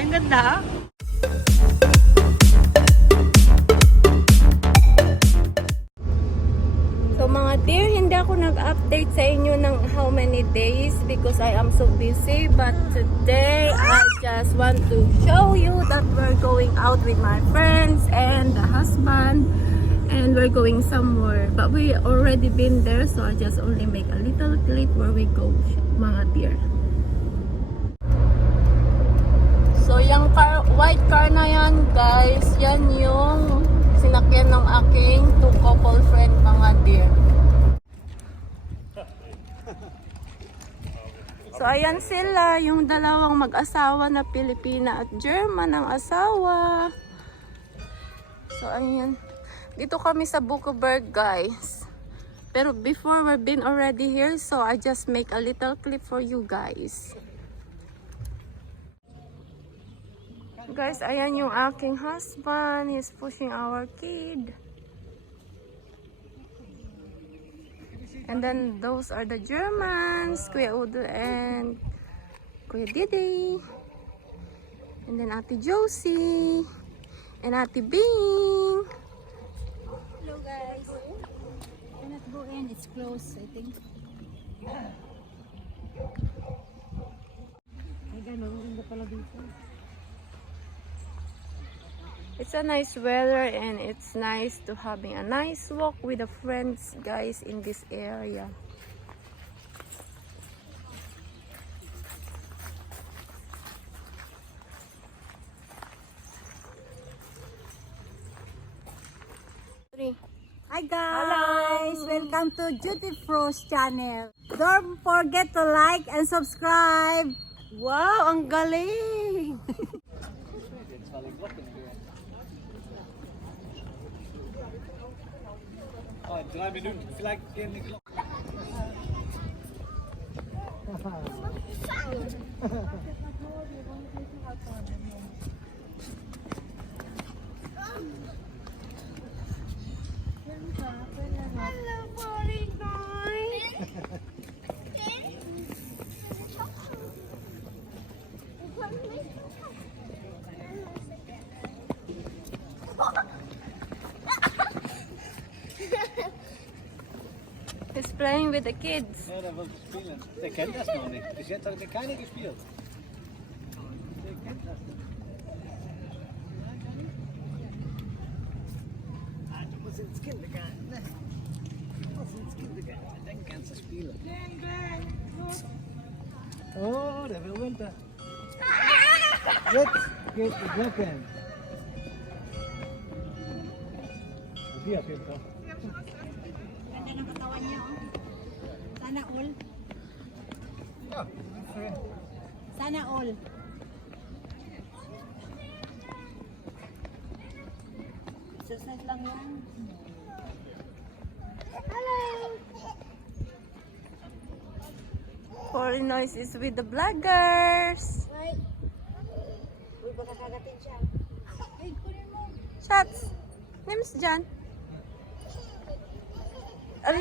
Ay, ang ganda. So mga dear, hindi ako nag-update sa inyo ng how many days because I am so busy. But today, I just want to show you that we're going out with my friends and the husband. And we're going somewhere. But we already been there, so I just only make a little clip where we go, mga dear. So yung white car na yan, guys, yan yung sinakyan ng aking two couple friend, mga dear. So ayan sila, yung dalawang mag-asawa na Pilipina at German ang asawa. So ayan, dito kami sa Bukoberg, guys. Pero before we've been already here, so I just make a little clip for you guys. Guys, ayan yung aking husband. He's pushing our kid. And then those are the Germans, Kuya Udo and Kuya Juddie. And then Ate Jhozie and Ate Bing. Hello guys. Cannot go in, it's closed, I think. Ay, gano'n, maganda pala dito. It's a nice weather and it's nice to having a nice walk with the friends, guys, in this area. Hi guys! Hello. Welcome to Juddiefrost Channel. Don't forget to like and subscribe. Wow, ang galing! Oh, 3 Minuten, vielleicht gehen die Glocken. Hello, boring boy! He's playing with the kids. Ja, der wollte spielen. Der kennt das noch nicht. Bis jetzt hat er keine gespielt. Der kennt das nicht. Ah, du musst ins Kindergarten, ne? Du musst ins Kindergarten, dann kannst du spielen. Oh, der will runter. Jetzt geht die Glocke. Die auf jeden Fall. Ganda ng katawan niya, oh. Sana all. Ja, schön. Sana all. Exercise lang yan. Hello! Foreign noise is with the vloggers. Ay. Uy, baka kagatin siya. Ay, kunin mo. Shots! Names dyan. Er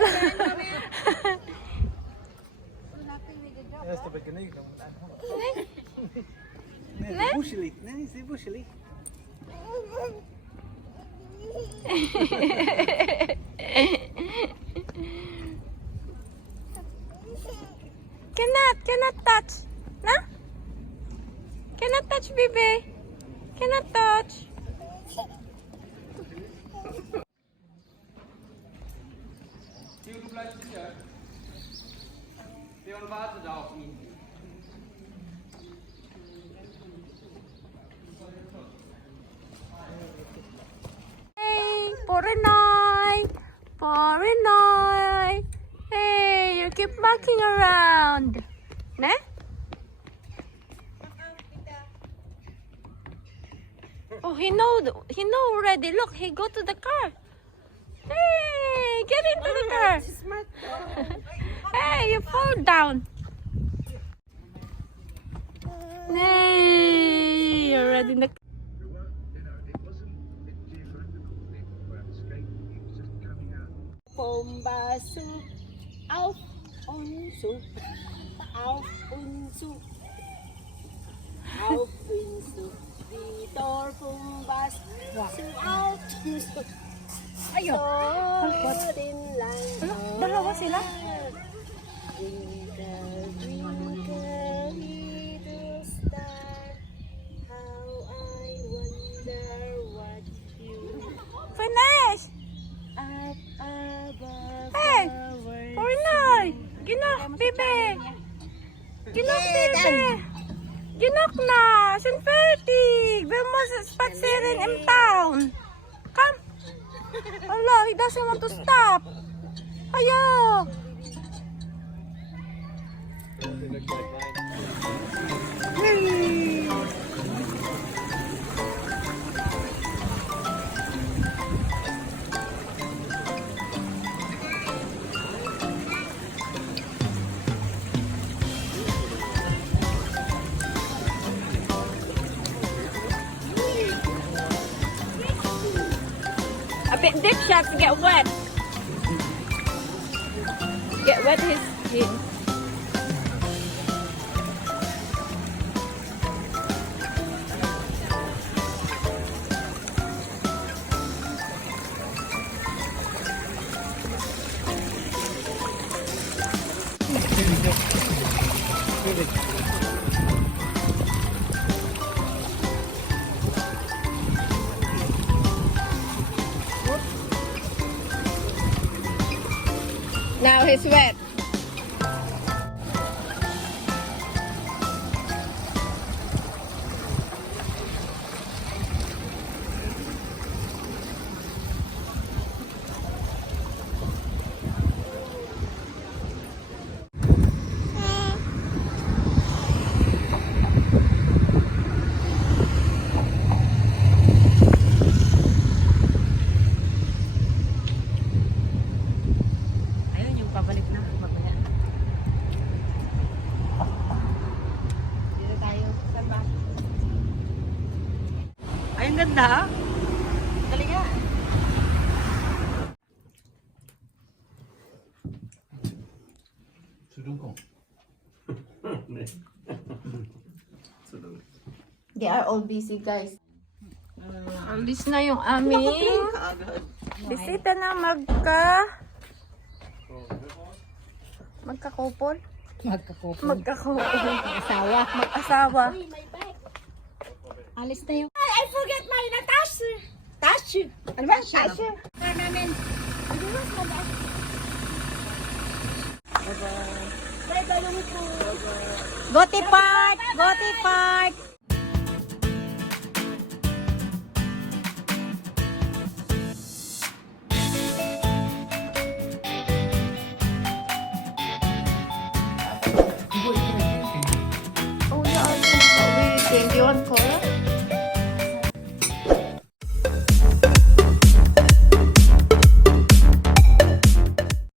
ist aber genug. Nee, ist buschelig. Nee, ist buschelig. Cannot touch. Na? Cannot touch, baby. Cannot touch. Theo, du bleibst sicher. Leon wartet auf ihn. Hey, Porinoy! Porinoy! Hey, you keep barking around. Ne? Oh, he know already. Look, he go to the car. Hey, get into the car. Hey, you fall down. Hey, you're already in the Pumbasu, auf und zu, auf und zu, auf und zu. the door pumbas throughout Ayun. in line. Dalawa sila? Twinkle, twinkle, little star, how I wonder what you Finish! up above Hey! the world. Pornoy! Ginak, bebe! Ginak, bebe! Ginak na! Synthetic! Vemos spazieren in town! Come! Allah, he doesn't want to stop! Ayo! A bit dip shots get wet. Get wet his skin. Now he's wet. Ayun, yung pabalik na. Mamaya. Dito tayo. Saan ba? Ay, ang ganda ha? Dali nga. They are all busy, guys. Alis na yung aming bisita na magkakupol. Mag-asawa. Alis na yung... I forget my Natasha! Tasha! Ano ba? Tasha! Namin. Gotti Park! Gotti Park! Oh, yeah, I think so. We 21 course.